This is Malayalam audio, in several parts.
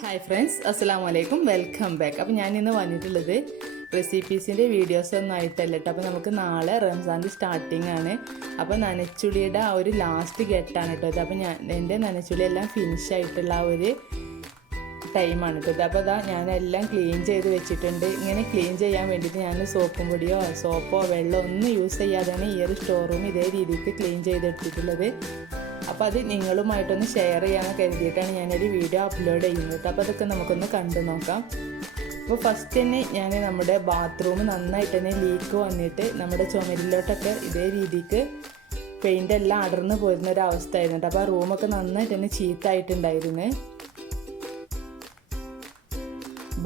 ഹായ് ഫ്രണ്ട്സ് അസ്സാം വലൈക്കും വെൽക്കം ബാക്ക് അപ്പോൾ ഞാൻ ഇന്ന് വന്നിട്ടുള്ളത് റെസിപ്പീസിന്റെ വീഡിയോസ് ഒന്നും ആയിട്ടല്ല കേട്ടോ അപ്പോൾ നമുക്ക് നാളെ റംസാന്റെ സ്റ്റാർട്ടിംഗ് ആണ്. അപ്പോൾ നനച്ചുളിയുടെ ആ ഒരു ലാസ്റ്റ് ഗെട്ടാണ് കേട്ടോ ഇത്. അപ്പോൾ ഞാൻ എന്റെ നനച്ചുളി എല്ലാം ഫിനിഷ് ആയിട്ടുള്ള ആ ഒരു ടൈമാണ് കേട്ടോ അപ്പോൾ അതാ ഞാനെല്ലാം ക്ലീൻ ചെയ്ത് വെച്ചിട്ടുണ്ട്. ഇങ്ങനെ ക്ലീൻ ചെയ്യാൻ വേണ്ടിയിട്ട് ഞാൻ സോപ്പും പൊടിയോ സോപ്പോ വെള്ളമോ ഒന്നും യൂസ് ചെയ്യാതെയാണ് ഈ ഒരു സ്റ്റോർ റൂം ഇതേ രീതിക്ക് ക്ലീൻ ചെയ്തെടുത്തിട്ടുള്ളത് അപ്പോൾ അത് നിങ്ങളുമായിട്ടൊന്ന് ഷെയർ ചെയ്യാമെന്ന് കരുതിയിട്ടാണ് ഞാനൊരു വീഡിയോ അപ്ലോഡ് ചെയ്യുന്നത്. അപ്പോൾ അതൊക്കെ നമുക്കൊന്ന് കണ്ടു നോക്കാം. അപ്പോൾ ഫസ്റ്റ് തന്നെ ഞാൻ നമ്മുടെ ബാത്റൂം നന്നായിട്ട് തന്നെ ലീക്ക് വന്നിട്ട് നമ്മുടെ ചുമരിലോട്ടൊക്കെ ഇതേ രീതിക്ക് പെയിന്റ് എല്ലാം അടർന്നു പോരുന്ന ഒരു അവസ്ഥ ആയിരുന്നു അപ്പോൾ ആ റൂമൊക്കെ നന്നായിട്ട് തന്നെ ചീത്തായിട്ടുണ്ടായിരുന്നു.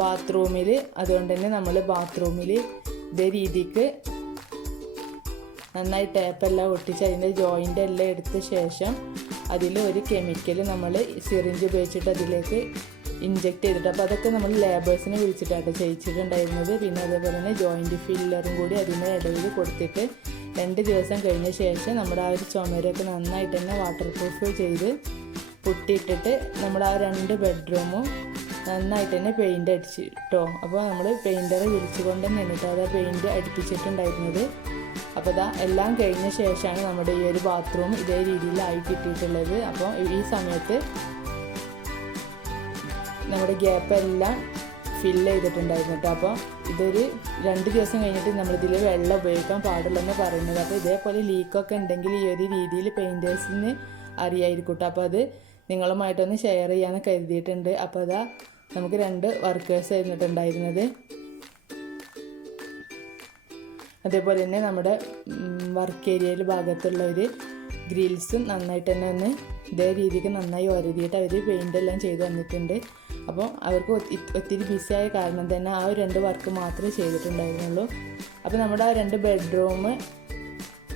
ബാത്റൂമിൽ അതുകൊണ്ട് തന്നെ നമ്മൾ ബാത്റൂമിൽ ഇതേ രീതിക്ക് നന്നായി ടേപ്പെല്ലാം ഒട്ടിച്ച് അതിന്റെ ജോയിന്റ് എല്ലാം എടുത്ത ശേഷം അതിൽ ഒരു കെമിക്കൽ നമ്മൾ സിറിഞ്ച് ഉപയോഗിച്ചിട്ട് അതിലേക്ക് ഇഞ്ചെക്ട് ചെയ്തിട്ട് അപ്പോൾ അതൊക്കെ നമ്മൾ ലേബേഴ്സിനെ വിളിച്ചിട്ടാണ് ചെയ്യിച്ചിട്ടുണ്ടായിരുന്നത്. പിന്നെ അതേപോലെ തന്നെ ജോയിന്റ് ഫില്ലറും കൂടി അതിന്റെ ഇടയിൽ കൊടുത്തിട്ട് രണ്ട് ദിവസം കഴിഞ്ഞ ശേഷം നമ്മുടെ ആ ഒരു ചുമരൊക്കെ നന്നായിട്ട് തന്നെ വാട്ടർ പ്രൂഫ് ചെയ്ത് പുട്ടിയിട്ടിട്ട് നമ്മുടെ ആ രണ്ട് ബെഡ്റൂമും നന്നായിട്ട് തന്നെ പെയിന്റ് അടിച്ച് കേട്ടോ. അപ്പോൾ നമ്മൾ പെയിന്ററെ വിളിച്ചുകൊണ്ട് നിന്നിട്ട് അത് പെയിന്റ് അടുപ്പിച്ചിട്ടുണ്ടായിരുന്നത്. അപ്പോൾ ഇതാ എല്ലാം കഴിഞ്ഞ ശേഷമാണ് നമ്മുടെ ഈ ഒരു ബാത്റൂം ഇതേ രീതിയിലായി കിട്ടിയിട്ടുള്ളത്. അപ്പോൾ ഈ സമയത്ത് നമ്മുടെ ഗ്യാപ്പ് എല്ലാം ഫില്ല് ചെയ്തിട്ടുണ്ടായിരുന്നു കേട്ടോ. അപ്പോൾ ഇതൊരു രണ്ട് ദിവസം കഴിഞ്ഞിട്ട് നമ്മളിതിൽ വെള്ളം ഉപയോഗിക്കാൻ പാടില്ലെന്ന് പറയുന്നത്. അപ്പോൾ ഇതേപോലെ ലീക്കൊക്കെ ഉണ്ടെങ്കിൽ ഈ ഒരു രീതിയിൽ പെയിന്റേഴ്സിന് അറിയായിരിക്കും അപ്പോൾ അത് നിങ്ങളുമായിട്ടൊന്ന് ഷെയർ ചെയ്യാമെന്ന് കരുതിയിട്ടുണ്ട്. അപ്പോൾ അതാ നമുക്ക് രണ്ട് വർക്കേഴ്സ് ആയിരുന്നിട്ടുണ്ടായിരുന്നത്. അതേപോലെ തന്നെ നമ്മുടെ വർക്ക് ഏരിയയിൽ ഭാഗത്തുള്ള ഒരു ഗ്രിൽസും നന്നായിട്ട് തന്നെ ഒന്ന് ഇതേ രീതിക്ക് നന്നായി ഒരതിയിട്ട് അവർ പെയിന്റ് എല്ലാം ചെയ്ത് തന്നിട്ടുണ്ട് അപ്പോൾ അവർക്ക് ഒത്തിരി ബിസിയായ കാരണം തന്നെ ആ രണ്ട് വർക്ക് മാത്രമേ ചെയ്തിട്ടുണ്ടായിരുന്നുള്ളൂ. അപ്പോൾ നമ്മുടെ ആ രണ്ട് ബെഡ്റൂം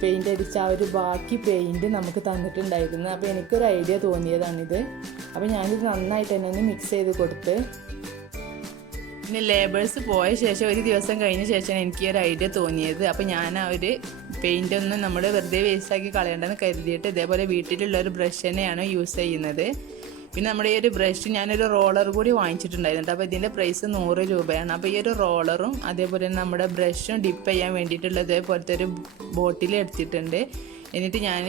പെയിന്റ് അടിച്ച ആ ഒരു ബാക്കി പെയിന്റ് നമുക്ക് തന്നിട്ടുണ്ടായിരുന്നു. അപ്പോൾ എനിക്കൊരു ഐഡിയ തോന്നിയതാണിത്. അപ്പോൾ ഞാനിത് നന്നായിട്ട് തന്നെ ഒന്ന് മിക്സ് ചെയ്ത് കൊടുത്ത് പിന്നെ ലേബേഴ്സ് പോയ ശേഷം ഒരു ദിവസം കഴിഞ്ഞ ശേഷമാണ് എനിക്ക് ഒരു ഐഡിയ തോന്നിയത്. അപ്പോൾ ഞാൻ ഒരു പെയിന്റ് ഒന്നും നമ്മൾ വെറുതെ വേസ്റ്റ് ആക്കി കളയേണ്ടെന്ന് കരുതിയിട്ട് ഇതേപോലെ വീട്ടിലുള്ള ഒരു ബ്രഷ് തന്നെയാണ് യൂസ് ചെയ്യുന്നത്. പിന്നെ നമ്മുടെ ഈ ഒരു ബ്രഷ് ഞാനൊരു റോളർ കൂടി വാങ്ങിച്ചിട്ടുണ്ടായിരുന്നു. അപ്പോൾ ഇതിന്റെ പ്രൈസ് നൂറ് രൂപയാണ്. അപ്പോൾ ഈ ഒരു റോളറും അതേപോലെ തന്നെ നമ്മുടെ ബ്രഷും ഡിപ്പ് ചെയ്യാൻ വേണ്ടിയിട്ടുള്ള ഇതേപോലത്തെ ഒരു ബോട്ടിൽ എടുത്തിട്ടുണ്ട്. എന്നിട്ട് ഞാൻ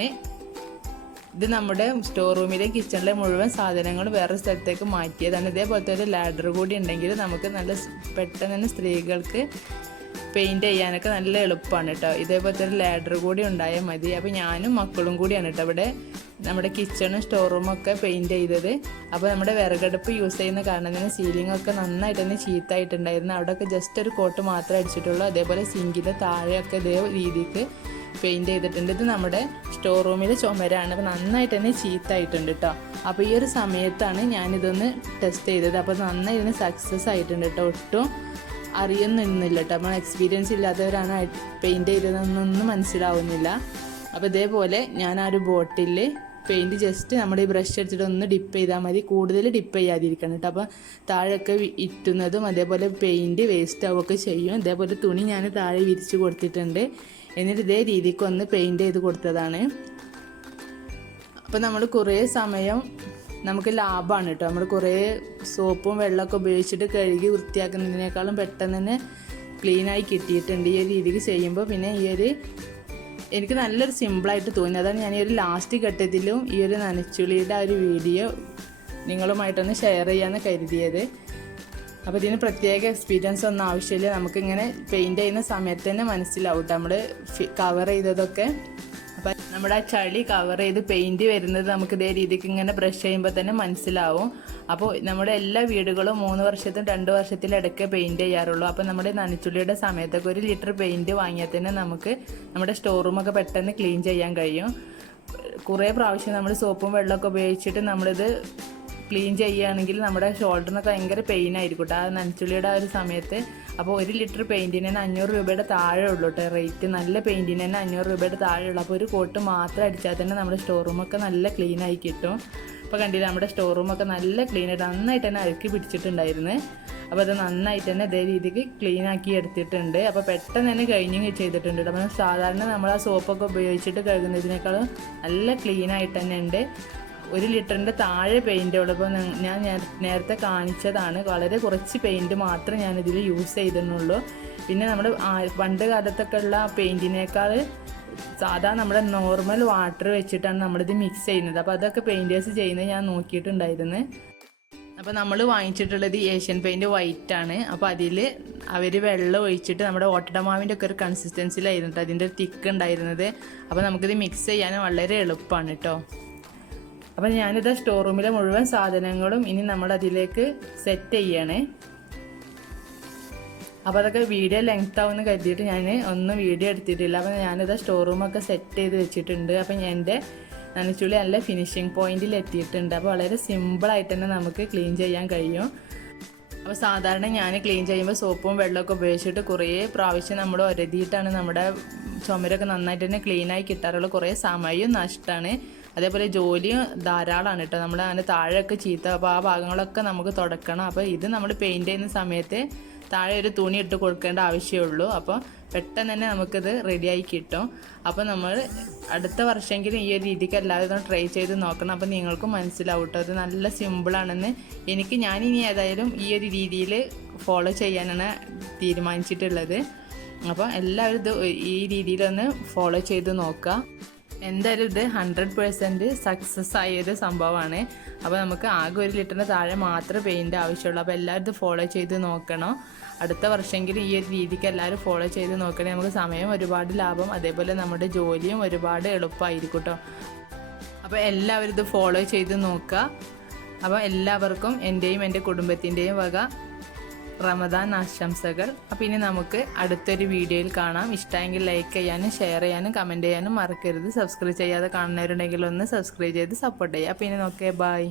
ഇത് നമ്മുടെ സ്റ്റോർ റൂമിലെ കിച്ചണിലെ മുഴുവൻ സാധനങ്ങൾ വേറെ സ്ഥലത്തേക്ക് മാറ്റിയതാണ്. ഇതേപോലത്തെ ഒരു ലാഡർ കൂടി ഉണ്ടെങ്കിൽ നമുക്ക് നല്ല പെട്ടെന്ന് തന്നെ സ്ത്രീകൾക്ക് പെയിന്റ് ചെയ്യാനൊക്കെ നല്ല എളുപ്പമാണ് കേട്ടോ ഇതേപോലത്തെ ഒരു ലാഡർ കൂടി ഉണ്ടായാൽ മതി. അപ്പോൾ ഞാനും മക്കളും കൂടിയാണ് കേട്ടോ ഇവിടെ. നമ്മുടെ കിച്ചണും സ്റ്റോർ റൂമൊക്കെ പെയിന്റ് ചെയ്തത്. അപ്പോൾ നമ്മുടെ വിറകടുപ്പ് യൂസ് ചെയ്യുന്ന കാരണം തന്നെ സീലിംഗ് ഒക്കെ നന്നായിട്ട് തന്നെ ചീത്തായിട്ടുണ്ടായിരുന്നു. അവിടെയൊക്കെ ജസ്റ്റ് ഒരു കോട്ട് മാത്രമേ അടിച്ചിട്ടുള്ളൂ. അതേപോലെ സിങ്കിന്റെ താഴെയൊക്കെ ഇതേ രീതിക്ക് പെയിന്റ് ചെയ്തിട്ടുണ്ട്. ഇത് നമ്മുടെ സ്റ്റോർ റൂമിലെ ചുമരാണ്. അപ്പോൾ നന്നായിട്ട് തന്നെ ചീത്തായിട്ടുണ്ട് കേട്ടോ അപ്പോൾ ഈ ഒരു സമയത്താണ് ഞാനിതൊന്ന് ടെസ്റ്റ് ചെയ്തത്. അപ്പോൾ നന്നായി ഇതിന് സക്സസ് ആയിട്ടുണ്ട് കേട്ടോ ഒട്ടും. അറിയുന്നില്ല കേട്ടോ നമ്മൾ എക്സ്പീരിയൻസ് ഇല്ലാത്തവരാണ് പെയിന്റ് ചെയ്തതെന്നൊന്നും മനസ്സിലാവുന്നില്ല. അപ്പോൾ ഇതേപോലെ ഞാൻ ആ ഒരു ബോട്ടിൽ പെയിന്റ് ജസ്റ്റ് നമ്മുടെ ഈ ബ്രഷ് എടുത്തിട്ട് ഒന്ന് ഡിപ്പ് ചെയ്താൽ മതി. കൂടുതൽ ഡിപ്പ് ചെയ്യാതിരിക്കണം കേട്ടോ. അപ്പോൾ താഴെയൊക്കെ ഇട്ടുന്നതും അതേപോലെ പെയിന്റ് വേസ്റ്റ് ആവുകയൊക്കെ ചെയ്യും. അതേപോലെ തുണി ഞാൻ താഴെ വിരിച്ച് കൊടുത്തിട്ടുണ്ട്. എന്നിട്ട് ഇതേ രീതിക്ക് ഒന്ന് പെയിന്റ് ചെയ്ത് കൊടുത്തതാണ്. അപ്പോൾ നമ്മൾ കുറേ സമയം നമുക്ക് ലാഭമാണ് കേട്ടോ നമ്മൾ കുറേ സോപ്പും വെള്ളമൊക്കെ ഉപയോഗിച്ചിട്ട് കഴുകി വൃത്തിയാക്കുന്നതിനേക്കാളും പെട്ടെന്ന് തന്നെ ക്ലീനായി കിട്ടിയിട്ടുണ്ട് ഈ ഒരു രീതിക്ക് ചെയ്യുമ്പോൾ പിന്നെ ഈ ഒരു എനിക്ക് നല്ലൊരു സിമ്പിളായിട്ട് തോന്നി. അതാണ് ഞാൻ ഈ ഒരു ലാസ്റ്റ് ഘട്ടത്തിലും ഈ ഒരു നനച്ചുളിയുടെ ആ ഒരു വീഡിയോ നിങ്ങളുമായിട്ടൊന്ന് ഷെയർ ചെയ്യാമെന്ന് കരുതിയത്. അപ്പോൾ ഇതിന് പ്രത്യേക എക്സ്പീരിയൻസ് ഒന്നും ആവശ്യമില്ല. നമുക്കിങ്ങനെ പെയിന്റ് ചെയ്യുന്ന സമയത്ത് തന്നെ മനസ്സിലാവും നമ്മൾ കവർ ചെയ്തതൊക്കെ. അപ്പം നമ്മുടെ ആ ചളി കവർ ചെയ്ത് പെയിന്റ് വരുന്നത് നമുക്ക് ഇതേ രീതിക്ക് ഇങ്ങനെ ബ്രഷ് ചെയ്യുമ്പോൾ തന്നെ മനസ്സിലാവും. അപ്പോൾ നമ്മുടെ എല്ലാ വീടുകളും മൂന്ന് വർഷത്തും രണ്ട് വർഷത്തിലിടയ്ക്ക് പെയിന്റ് ചെയ്യാറുള്ളൂ. അപ്പോൾ നമ്മുടെ നനച്ചുള്ളിയുടെ സമയത്തൊക്കെ ഒരു ലിറ്റർ പെയിന്റ് വാങ്ങിയാൽ തന്നെ നമുക്ക് നമ്മുടെ സ്റ്റോർ റൂമൊക്കെ പെട്ടെന്ന് ക്ലീൻ ചെയ്യാൻ കഴിയും. കുറേ പ്രാവശ്യം നമ്മൾ സോപ്പും വെള്ളമൊക്കെ ഉപയോഗിച്ചിട്ട് നമ്മളിത് ക്ലീൻ ചെയ്യുകയാണെങ്കിൽ നമ്മുടെ ഷോൾഡറിനൊക്കെ ഭയങ്കര പെയിൻ ആയിരിക്കും കേട്ടോ. ആ നനച്ചുള്ളിയുടെ ആ ഒരു സമയത്ത് അപ്പോൾ ഒരു ലിറ്റർ പെയിന്റിന് തന്നെ അഞ്ഞൂറ് രൂപയുടെ താഴെ ഉള്ളൂ കേട്ടോ റേറ്റ് നല്ല പെയിന്റിന് തന്നെ അഞ്ഞൂറ് രൂപയുടെ താഴെ ഉള്ളൂ. അപ്പോൾ ഒരു കോട്ട് മാത്രം അടിച്ചാൽ തന്നെ നമ്മുടെ സ്റ്റോർ റൂമൊക്കെ നല്ല ക്ലീൻ ആയി കിട്ടും. അപ്പോൾ കണ്ടില്ല നമ്മുടെ സ്റ്റോർ റൂമൊക്കെ നല്ല ക്ലീൻ ആയിട്ട് നന്നായിട്ട് തന്നെ അഴുക്കി പിടിച്ചിട്ടുണ്ടായിരുന്നു. അപ്പോൾ അത് നന്നായിട്ട് തന്നെ ഇതേ രീതിക്ക് ക്ലീൻ ആക്കി എടുത്തിട്ടുണ്ട്. അപ്പോൾ പെട്ടെന്ന് തന്നെ കഴിഞ്ഞും ചെയ്തിട്ടുണ്ട് അപ്പോൾ സാധാരണ നമ്മൾ ആ സോപ്പൊക്കെ ഉപയോഗിച്ചിട്ട് കഴുകുന്നതിനേക്കാളും നല്ല ക്ലീൻ ആയിട്ട് തന്നെ ഉണ്ട്. ഒരു ലിറ്ററിന്റെ താഴെ പെയിന്റ് ഉള്ളപ്പോൾ ഞാൻ നേരത്തെ കാണിച്ചതാണ്. വളരെ കുറച്ച് പെയിന്റ് മാത്രമേ ഞാനിതിൽ യൂസ് ചെയ്തിരുന്നുള്ളൂ പിന്നെ നമ്മുടെ പണ്ട് കാലത്തൊക്കെ ഉള്ള പെയിന്റിനേക്കാൾ സാധാ നമ്മുടെ നോർമൽ വാട്ടർ വെച്ചിട്ടാണ് നമ്മളിത് മിക്സ് ചെയ്യുന്നത്. അപ്പോൾ അതൊക്കെ പെയിന്റേഴ്സ് ചെയ്യുന്നത് ഞാൻ നോക്കിയിട്ടുണ്ടായിരുന്നു. അപ്പോൾ നമ്മൾ വാങ്ങിച്ചിട്ടുള്ളത് ഏഷ്യൻ പെയിന്റ് വൈറ്റ് ആണ്. അപ്പോൾ അതിൽ അവർ വെള്ളം ഒഴിച്ചിട്ട് നമ്മുടെ ഓട്ടടമാവിന്റെ ഒക്കെ ഒരു കൺസിസ്റ്റൻസിലായിരുന്നു അതിന്റെ ഒരു തിക്ക് ഉണ്ടായിരുന്നത്. അപ്പോൾ നമുക്കിത് മിക്സ് ചെയ്യാൻ വളരെ എളുപ്പമാണ് കേട്ടോ അപ്പോൾ ഞാനിത് സ്റ്റോർ റൂമിലെ മുഴുവൻ സാധനങ്ങളും ഇനി നമ്മൾ അതിലേക്ക് സെറ്റ് ചെയ്യണേ. അപ്പോൾ അതൊക്കെ വീഡിയോ ലെങ്ത് ആവുമെന്ന് കരുതിയിട്ട് ഞാൻ ഒന്നും വീഡിയോ എടുത്തിട്ടില്ല. അപ്പോൾ ഞാനിത് സ്റ്റോർ റൂമൊക്കെ സെറ്റ് ചെയ്ത് വെച്ചിട്ടുണ്ട്. അപ്പം എന്റെ നനച്ചുള്ളി നല്ല ഫിനിഷിങ് പോയിന്റിൽ എത്തിയിട്ടുണ്ട്. അപ്പോൾ വളരെ സിമ്പിളായിട്ട് തന്നെ നമുക്ക് ക്ലീൻ ചെയ്യാൻ കഴിയും. അപ്പോൾ സാധാരണ ഞാൻ ക്ലീൻ ചെയ്യുമ്പോൾ സോപ്പും വെള്ളമൊക്കെ ഉപയോഗിച്ചിട്ട് കുറേ പ്രാവശ്യം നമ്മൾ ഒരതിയിട്ടാണ് നമ്മുടെ ചുമരൊക്കെ നന്നായിട്ട് തന്നെ ക്ലീനായി കിട്ടാറുള്ളൂ. കുറേ സമയവും നഷ്ടമാണ് അതേപോലെ ജോലിയും ധാരാളമാണ് കേട്ടോ. നമ്മൾ അങ്ങനെ താഴെയൊക്കെ ചീത്ത അപ്പോൾ ആ ഭാഗങ്ങളൊക്കെ നമുക്ക് തുടക്കണം. അപ്പോൾ ഇത് നമ്മൾ പെയിന്റ് ചെയ്യുന്ന സമയത്ത് താഴെ ഒരു തുണി ഇട്ട് കൊടുക്കേണ്ട ആവശ്യമുള്ളൂ അപ്പോൾ പെട്ടെന്ന് തന്നെ നമുക്കിത് റെഡിയായി കിട്ടും. അപ്പോൾ നമ്മൾ അടുത്ത വർഷമെങ്കിലും ഈ ഒരു രീതിക്ക് എല്ലാവരും ട്രൈ ചെയ്ത് നോക്കണം. അപ്പോൾ നിങ്ങൾക്കും മനസ്സിലാവും കേട്ടോ. അത് നല്ല സിമ്പിളാണെന്ന് എനിക്ക് ഞാനിനി ഏതായാലും ഈ ഒരു രീതിയിൽ ഫോളോ ചെയ്യാനാണ് തീരുമാനിച്ചിട്ടുള്ളത്. അപ്പോൾ എല്ലാവരും ഇത് ഈ രീതിയിലൊന്ന് ഫോളോ ചെയ്ത് നോക്കുക. എന്തായാലും ഇത് ഹൺഡ്രഡ് പേഴ്സന്റ് സക്സസ് ആയൊരു സംഭവമാണ്. അപ്പോൾ നമുക്ക് ആകെ ഒരു ലിറ്ററിന് താഴെ മാത്രമേ പെയിന്റ് ആവശ്യമുള്ളൂ. അപ്പോൾ എല്ലാവരും ഇത് ഫോളോ ചെയ്ത് നോക്കണം. അടുത്ത വർഷമെങ്കിലും ഈ ഒരു രീതിക്ക് എല്ലാവരും ഫോളോ ചെയ്ത് നോക്കണേ. നമുക്ക് സമയം ഒരുപാട് ലാഭം അതേപോലെ നമ്മുടെ ജോലിയും ഒരുപാട് എളുപ്പമായിരിക്കും കേട്ടോ അപ്പോൾ എല്ലാവരും ഇത് ഫോളോ ചെയ്ത് നോക്കുക. അപ്പോൾ എല്ലാവർക്കും എന്റെയും എന്റെ കുടുംബത്തിന്റെയും വക റമദാൻ ആശംസകൾ. അപ്പോൾ ഇനി നമുക്ക് അടുത്തൊരു വീഡിയോയിൽ കാണാം. ഇഷ്ടമെങ്കിൽ ലൈക്ക് ചെയ്യാനും ഷെയർ ചെയ്യാനും കമന്റ് ചെയ്യാനും മറക്കരുത്. സബ്സ്ക്രൈബ് ചെയ്യാതെ കാണുന്നവരുണ്ടെങ്കിൽ ഒന്ന് സബ്സ്ക്രൈബ് ചെയ്ത് സപ്പോർട്ട് ചെയ്യുക. അപ്പോൾ ഇനി നോക്കേ ബൈ